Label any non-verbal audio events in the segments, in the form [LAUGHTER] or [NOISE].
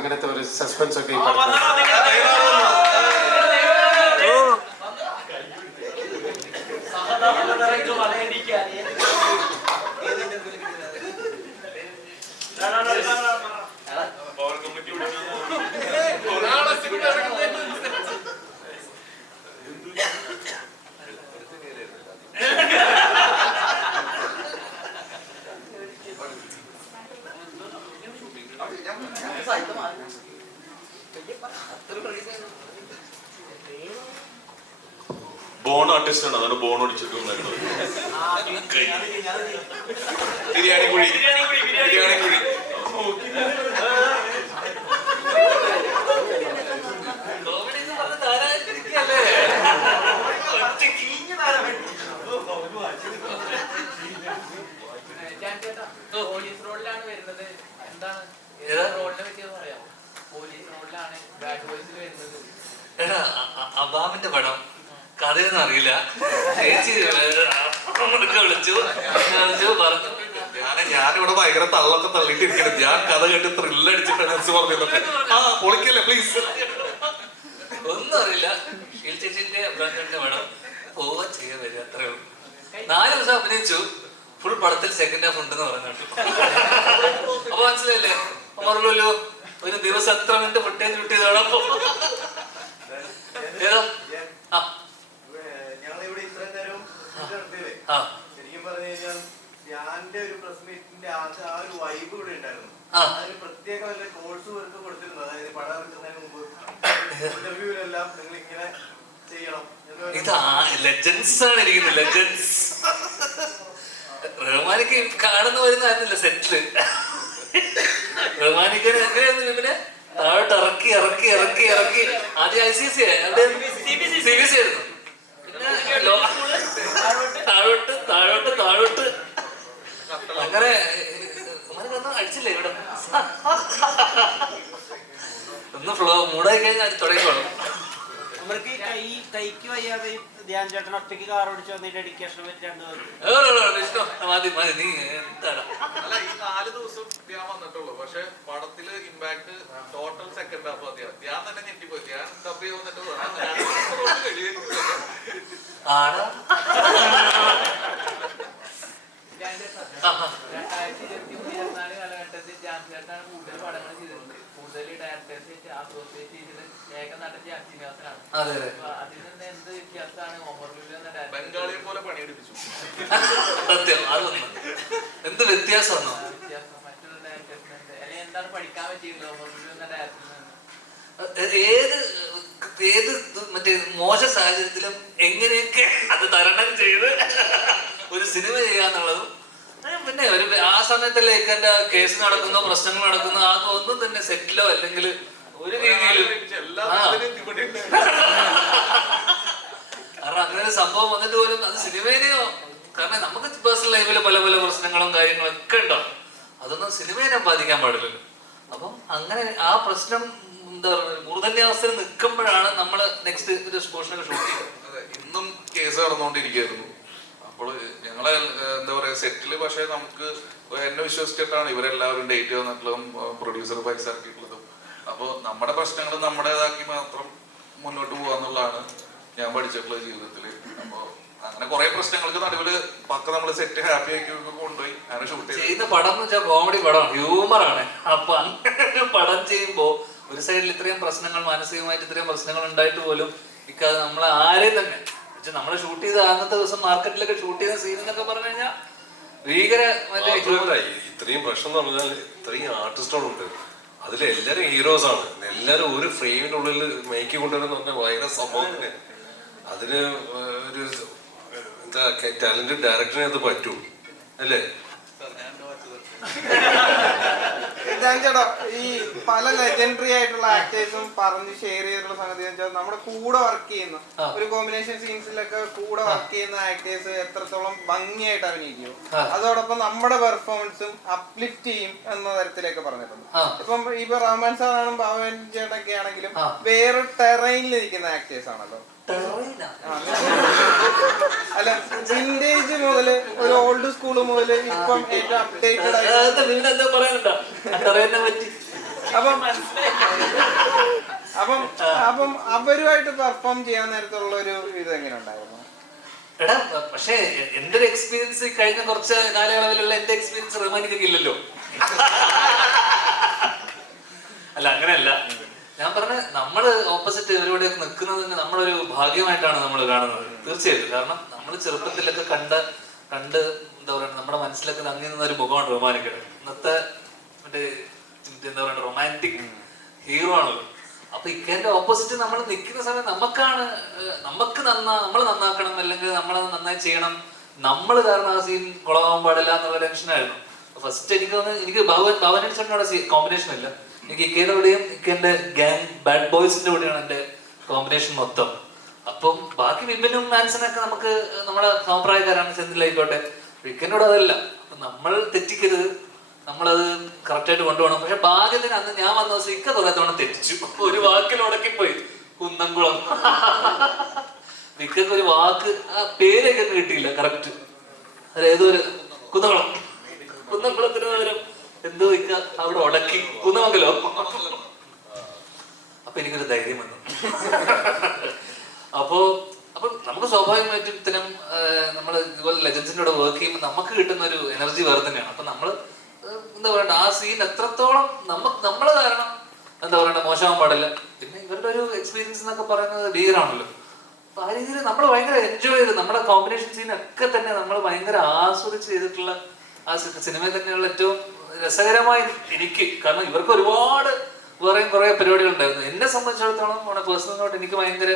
അങ്ങനത്തെ ഒരു സസ്പെൻസ് ഒക്കെ ഈ ബോൺ ആർട്ടിസ്റ്റ് ആണ്. അതാണ് ബോൺ ഒടിച്ചിട്ട് വന്നേക്കുന്നത് ബിരിയാണി കുഴി ബിരിയാണി കുഴി, ബിരിയാണി കുഴി. ബിരിയാണി കുഴി പോലീസ് റോഡിലാണ് വരുന്നത് എന്താണ് ഏതാ? റോഡിനെ പറ്റി ഒന്ന് പറയാമോ പോലീസ് റോഡിലാണ് ബാഡ് ബോയ്സിൽ വരുന്നത് എടാ അ- അ- അബാമിന്റെ പടം കഥയൊന്നും അറിയില്ല. ചേച്ചി വിളിച്ചു. വിളിച്ചു പറഞ്ഞു. ഞാൻ ഞാനിവിടെ ഭയങ്കര തള്ളൊക്കെ തള്ളിട്ടിരിക്കണം ഞാൻ കഥ കേട്ട് ത്രില്ലടിച്ചിട്ടാണ് പറഞ്ഞത് പറഞ്ഞതൊക്കെ ആ പൊളിക്കല്ലേ പ്ലീസ് ഒന്നും അറിയില്ല. ഷീൽ ചേച്ചിന്റെ വേണം പടം. പോവാ ചെയ്യാൻ വരിക അത്രേ ഉള്ളൂ. നാല് ദിവസം അഭിനയിച്ചു. ഫുൾ പടത്തിൽ സെക്കൻഡ് ഹാഫ് ഉണ്ടെന്ന് പറഞ്ഞു അപ്പൊ മനസ്സിലായില്ലേ? പറഞ്ഞല്ലോ ഒരു ദിവസം എത്ര മിനിറ്റ് ഫുട്ടേജ് കിട്ടിയതാണ് ഏതാ ആ ഞങ്ങളിവിടെ ഇത്രയും നേരം ഇത് നടത്തിയതേ. ആ ശരിക്കും പറഞ്ഞു കഴിഞ്ഞാൽ ഞാന്റെ ഒരു പ്രസ് മീറ്റിന്റെ ആദ്യ ആ ഒരു വൈബ് ഇവിടെ ഉണ്ടായിരുന്നു ആ. അതിന് പ്രത്യേക വല്ല കോഴ്സ് വർക്ക് കൊടുത്തിരുന്നു അതായത് പടം ഇറക്കുന്നതിന് മുമ്പ് ഇന്റർവ്യൂവിലെല്ലാം നിങ്ങൾ ഇങ്ങനെ ചെയ്യണം ഇത് ലെജൻസ് ആണ് ഇരിക്കുന്നത് ലെജൻസ് റഹ്മാനിക്ക് കാണുന്നു വരുന്നതായിരുന്നില്ല സെറ്റിൽ റഹ്മാനിക്ക് എങ്ങനെയായിരുന്നു പിന്നെ താഴോട്ട് ഇറക്കി ഇറക്കി ഇറക്കി ഇറക്കി. ആദ്യം I C C C B C ആയിരുന്നു. താഴോട്ട് താഴോട്ട് താഴോട്ട്. അങ്ങനെ ഒന്നും അടിച്ചില്ലേ ഇവിടെ? ഒന്ന് ഫ്ലോ മൂടായി കഴിഞ്ഞാൽ തുടങ്ങിക്കോളും. അവർക്ക് ഈ കൈ കൈക്ക് വയ്യാതെ ധ്യാൻ ചേട്ടൻ ഒറ്റയ്ക്ക് കാർ ഓടിച്ചു വന്ന ഡെഡിക്കേഷനെ പറ്റി രണ്ട് മതി മതി. നീ അല്ല ഈ നാല് ദിവസം ഞാൻ വന്നിട്ടുള്ളൂ. പക്ഷെ പടത്തിൽ ഇമ്പാക്ട് ടോട്ടൽ സെക്കൻഡ് ഹാഫ് ഞാൻ തന്നെ ഞെട്ടിപ്പോയി. ഞാൻ ഡബ് വന്നിട്ട് ആടാ. ബംഗാളിയെ പോലെ പണിയെടുപ്പിച്ചു. സത്യം അതൊന്നും എന്ത് വ്യത്യാസമാണോ? ഏത് ഏത് മറ്റേ മോശ സാഹചര്യത്തിലും എങ്ങനെയൊക്കെ അത് തരണം ചെയ്ത് ഒരു സിനിമ ചെയ്യാന്നുള്ളതും പിന്നെ ഒരു ആ സമയത്തല്ലേ എന്റെ കേസ് നടക്കുന്നു പ്രശ്നങ്ങൾ നടക്കുന്നു അതൊന്നും തന്നെ സെറ്റിലോ അല്ലെങ്കിൽ ഒരു രീതിയിലും എല്ലാ ആ. ഇതിലും ഇവിടെ ഉണ്ട്. കാരണം അങ്ങനെ ഒരു സംഭവം വന്നിട്ട് പോലും അത് സിനിമയിലെയോ കാരണം നമുക്ക് പേഴ്സണൽ ലൈഫിൽ പല പല പ്രശ്നങ്ങളും കാര്യങ്ങളും ഒക്കെ ഉണ്ടാവും അതൊന്നും സിനിമേനെ ബാധിക്കാൻ പാടില്ലല്ലോ. അപ്പം അങ്ങനെ ആ പ്രശ്നം എന്താ പറയുക മൂർധന്യാവസ്ഥയിൽ നിൽക്കുമ്പോഴാണ് നമ്മൾ നെക്സ്റ്റ് ഒരു പോർഷനൊക്കെ ഷൂട്ട് ചെയ്യുന്നത് ഇന്നും കേസ് നടന്നുകൊണ്ടിരിക്കുകയായിരുന്നു. അപ്പോൾ ഞങ്ങളെ എന്താ പറയുക സെറ്റിൽ പക്ഷേ നമുക്ക് എന്നെ വിശ്വസിച്ചിട്ടാണ് ഇവരെല്ലാവരും ഡേറ്റ് വന്നിട്ടുള്ളതും പ്രൊഡ്യൂസർ പൈസ ഇറക്കിയിട്ടുള്ളതും. അപ്പോൾ നമ്മുടെ പ്രശ്നങ്ങൾ നമ്മുടേതാക്കി മാത്രം മുന്നോട്ട് പോകാന്നുള്ളതാണ് ഞാൻ പഠിച്ചിട്ടുള്ള ജീവിതത്തിൽ അപ്പോൾ അങ്ങനെ കുറെ പ്രശ്നങ്ങൾക്ക് നടുവിൽ പക്ക നമ്മൾ സെറ്റ് ഹാപ്പി ആക്കി കൊണ്ടുപോയി. അങ്ങനെ ഷൂട്ട് ചെയ്ത. പടം എന്ന് വെച്ചാൽ കോമഡി പടമാണ്. ഹ്യൂമറാണ് അപ്പൊ അങ്ങനെ ഒരു പടം ചെയ്യുമ്പോ ഒരു സൈഡിൽ ഇത്രയും പ്രശ്നങ്ങൾ മാനസികമായിട്ട് ഇത്രയും പ്രശ്നങ്ങൾ ഉണ്ടായിട്ട് പോലും ഇക്കാതെ നമ്മളെ ആരെയും തന്നെ വെച്ചാൽ നമ്മൾ ഷൂട്ട് ചെയ്ത അന്നത്തെ ദിവസം മാർക്കറ്റിലൊക്കെ ഷൂട്ട് ചെയ്ത സീൻ എന്നൊക്കെ പറഞ്ഞു കഴിഞ്ഞാൽ ഭീകര ഇത്രയും പ്രശ്നം എന്ന് പറഞ്ഞാൽ ഇത്രയും ആർട്ടിസ്റ്റുകളുണ്ട് അതിൽ എല്ലാരും ഹീറോസ് ആണ്. എല്ലാരും ഒരു ഫ്രെയിമിനുള്ളിൽ മേക്കി കൊണ്ടുവരുന്ന ഭയങ്കര സംഭവം തന്നെ അതിന് ഒരു എന്താ ടാലന്റഡ് ഡയറക്ടറിനെ അത് പറ്റൂ അല്ലേ? [LAUGHS] ചേട്ടാ ഈ പല ലെജൻഡറി ആയിട്ടുള്ള ആക്ടേഴ്സും പറഞ്ഞ് ഷെയർ ചെയ്തിട്ടുള്ള സംഗതി എന്ന് വെച്ചാൽ നമ്മുടെ കൂടെ വർക്ക് ചെയ്യുന്ന ഒരു കോമ്പിനേഷൻ സീൻസിലൊക്കെ കൂടെ വർക്ക് ചെയ്യുന്ന ആക്ടേഴ്സ് എത്രത്തോളം ഭംഗിയായിട്ട് അഭിനയിക്കും. അതോടൊപ്പം നമ്മുടെ പെർഫോമൻസും അപ്ലിഫ്റ്റ് ചെയ്യും എന്ന തരത്തിലൊക്കെ പറഞ്ഞിട്ടുണ്ട്. ഇപ്പം ഇപ്പൊ റഹ്മാൻ സാറാണ് ഭവൻ ചേട്ടൊക്കെ ആണെങ്കിലും വേറെ ടെറൈനിൽ ഇരിക്കുന്ന ആക്ടേഴ്സ് ആണല്ലോ. അല്ല ആ, വിന്റേജ് മുതൽ ഒരു ഓൾഡ് സ്കൂൾ മുതൽ ഇപ്പം ഏറ്റവും അപ്ഡേറ്റഡ് ആയിട്ട് പിന്നെ എന്താ പറയാനുണ്ടോ? ടെററിനെ പറ്റി. അപ്പം അപ്പം അപ്പം അവരുമായിട്ട് പെർഫോം ചെയ്യാൻ നേരത്തുള്ള ഒരു ഇത് എങ്ങനെ ഉണ്ടായിരുന്നു എടാ പക്ഷേ എന്റെ ഒരു എക്സ്പീരിയൻസ് കഴിഞ്ഞ കുറച്ച് കാലയളവിലുള്ള എന്റെ എക്സ്പീരിയൻസ് റഹ്മാനിക്കൊക്കെ ഇല്ലല്ലോ. അല്ല അങ്ങനെയല്ല. ഞാൻ പറഞ്ഞ നമ്മൾ ഓപ്പോസിറ്റ് ഇവരോട് നിൽക്കുന്നത് തന്നെ നമ്മളൊരു ഭാഗ്യമായിട്ടാണ് നമ്മൾ കാണുന്നത്. തീർച്ചയായിട്ടും. കാരണം നമ്മൾ ചെറുപ്പത്തിലൊക്കെ കണ്ട കണ്ട് എന്താ പറയുക നമ്മുടെ മനസ്സിലൊക്കെ തങ്ങി നിന്ന ഒരു മുഖമാണ് റൊമാനിക്കൽ ഇന്നത്തെ മറ്റേ എന്താ പറയുക റൊമാന്റിക് ഹീറോ ആണല്ലോ. അപ്പൊ ഇക്കേന്റെ ഓപ്പോസിറ്റ് നമ്മൾ നിൽക്കുന്ന സമയം നമുക്കാണ് നമുക്ക് നന്നാ നമ്മൾ നന്നാക്കണം അല്ലെങ്കിൽ നമ്മൾ നന്നായി ചെയ്യണം. നമ്മൾ കാരണം ആ സീൻ കുളമാവാൻ പാടില്ല എന്നുള്ള ടെൻഷനായിരുന്നു. ഫസ്റ്റ് എനിക്ക് തോന്നുന്നു എനിക്ക് ഭവൻ ഭവനൻ ചേട്ടനോട് കോമ്പിനേഷൻ ഇല്ല. എനിക്ക് ഇക്കയുടെ കൂടെയും ഇക്കന്റെ ഗാങ് ബാഡ് ബോയ്സിന്റെ കൂടെയാണ് എന്റെ കോമ്പിനേഷൻ മൊത്തം. അപ്പം ബാക്കി വിപിനും മാൻസനൊക്കെ നമുക്ക് നമ്മുടെ സമപ്രായക്കാരാണ് ചെന്നിലായിക്കോട്ടെ വിക്കനോട് അതല്ല. നമ്മൾ തെറ്റിക്കരുത്. നമ്മളത് കറക്റ്റായിട്ട് കൊണ്ടുപോകണം. പക്ഷെ ഭാഗ്യത്തിന് അന്ന് ഞാൻ വന്ന ദിവസം ഇക്ക കുറെ തെറ്റിച്ചു. ഒരു വാക്കിൽ ഉടക്കിപ്പോയി. കുന്നംകുളം. വിക്കക്ക് ഒരു വാക്ക് ആ പേരൊക്കെ കിട്ടിയില്ല കറക്റ്റ് ഏതോ ഒരു കുന്നംകുളം. കുന്നംകുളത്തിന് പകരം എന്തോ ഇക്ക അവിടെ ഉടക്കി കുന്നമംഗലോ. അപ്പൊ എനിക്കൊരു ധൈര്യം വന്നു. അപ്പോ അപ്പൊ നമുക്ക് സ്വാഭാവികമായിട്ടും ഇത്തരം നമ്മൾ ഇതുപോലെ ലെജൻസിന്റെ കൂടെ വർക്ക് ചെയ്യുമ്പോൾ നമുക്ക് കിട്ടുന്ന ഒരു എനർജി വേറെ തന്നെയാണ്. അപ്പൊ നമ്മൾ എന്താ പറയണ്ട ആ സീൻ എത്രത്തോളം നമുക്ക് നമ്മൾ കാരണം എന്താ പറയണ്ട മോശമാൻ പാടില്ല. പിന്നെ ഇവരുടെ ഒരു എക്സ്പീരിയൻസ് എന്നൊക്കെ പറയുന്നത് ഭീകരമാണല്ലോ അപ്പൊ ആ രീതിയിൽ നമ്മൾ ഭയങ്കര എൻജോയ് ചെയ്ത് നമ്മുടെ കോമ്പിനേഷൻ സീൻ ഒക്കെ തന്നെ നമ്മൾ ഭയങ്കര ആസ്വദിച്ച് ചെയ്തിട്ടുള്ള ആ സിനിമയിൽ തന്നെയുള്ള ഏറ്റവും രസകരമായി എനിക്ക് കാരണം ഇവർക്ക് ഒരുപാട് വേറെയും കുറെ പരിപാടികൾ ഉണ്ടായിരുന്നു. എന്നെ സംബന്ധിച്ചിടത്തോളം നമ്മുടെ പേഴ്സണലായിട്ട് എനിക്ക് ഭയങ്കര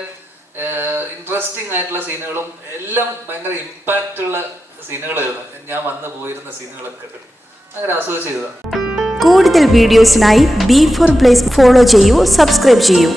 ഇൻട്രസ്റ്റിംഗ് ആയിട്ടുള്ള സീനുകളും എല്ലാം ഭയങ്കര ഇമ്പാക്റ്റ് ഉള്ള സീനുകളായിരുന്നു. ഞാൻ വന്നു പോയിരുന്ന സീനുകളൊക്കെ ഭയങ്കര ആസ്വദിച്ച് ചെയ്തതാണ് കൂടുതൽ വീഡിയോസിനായി ബി ഫോർ പ്ലേസ് ഫോളോ ചെയ്യൂ സബ്സ്ക്രൈബ് ചെയ്യൂ.